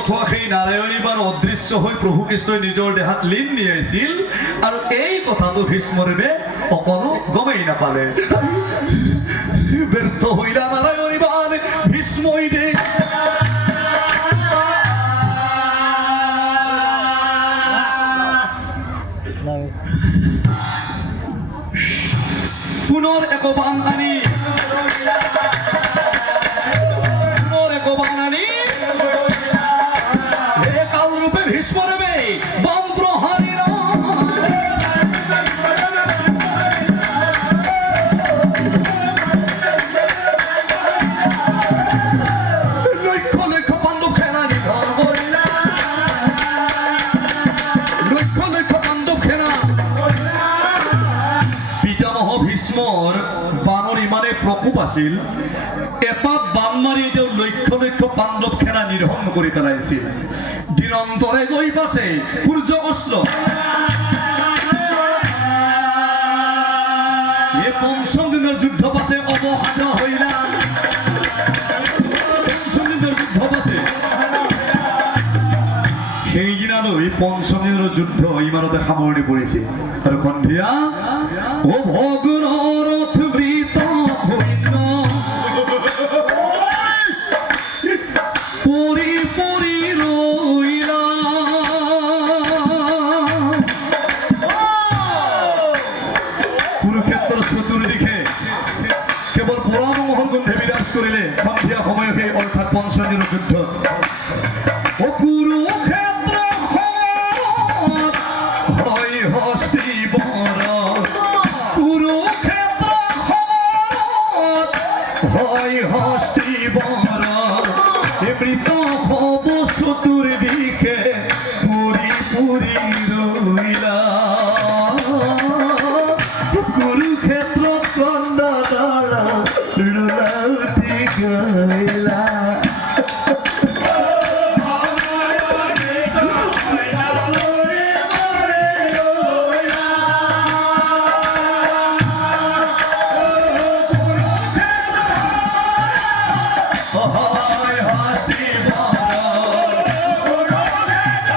উঠোৱা সেই নাৰায়ণী বান অদৃশ্য হৈ প্ৰভু কৃষ্ণই নিজৰ দেহাত লীন নিয়াইছিল আৰু এই কথাটো ভীষ্মদেৱে অকণো গমেই নাপালে। ব্যৰ্থ হইলা নাৰায়ণী বান ভীষ্মই দে পুনৰ একবান আনি কালৰূপে ভীষ্মদেৱে বাম প্ৰহাৰী লক্ষ লক্ষ পাণ্ডৱ সেনা নিধন কৰিলা। লক্ষ লক্ষ পাণ্ডৱ সেনা পিতামহ ভীষ্মৰ বানৰ ইমানে প্ৰকোপ আছিল, এপাত বান মাৰি তেওঁ লক্ষ লক্ষ পাণ্ডৱ সেনা নিধন কৰি পেলাইছিল। দিনন্তৰে গৈ পাছে সূৰ্য অস্ত্ৰ এই পঞ্চম দিনৰ যুদ্ধ পাছে অৱসাদ হইলা। পঞ্চম দিনৰ যুদ্ধ পাছে সেইদিনালৈ পঞ্চম দিনৰ যুদ্ধ ইমানতে সামৰণি পৰিছে আৰু সন্ধিয়া অ ভগ্নৰথ বৃত সৈন্য পৰি পৰি ৰৈলা। কুৰুক্ষেত্ৰৰ চতুৰ্দিশে কেৱল পৰামৰ্শৰ গন্ধে বিৰাজ কৰিলে সন্ধিয়া সময়তে অৰ্থাৎ পঞ্চম দিনৰ যুদ্ধ। কুৰুক্ষেত্ৰ হয় হস্তি বৰ, কুৰুক্ষেত্ৰ হয় হস্তি বৰ, বৃত হব চতুৰ্দিশে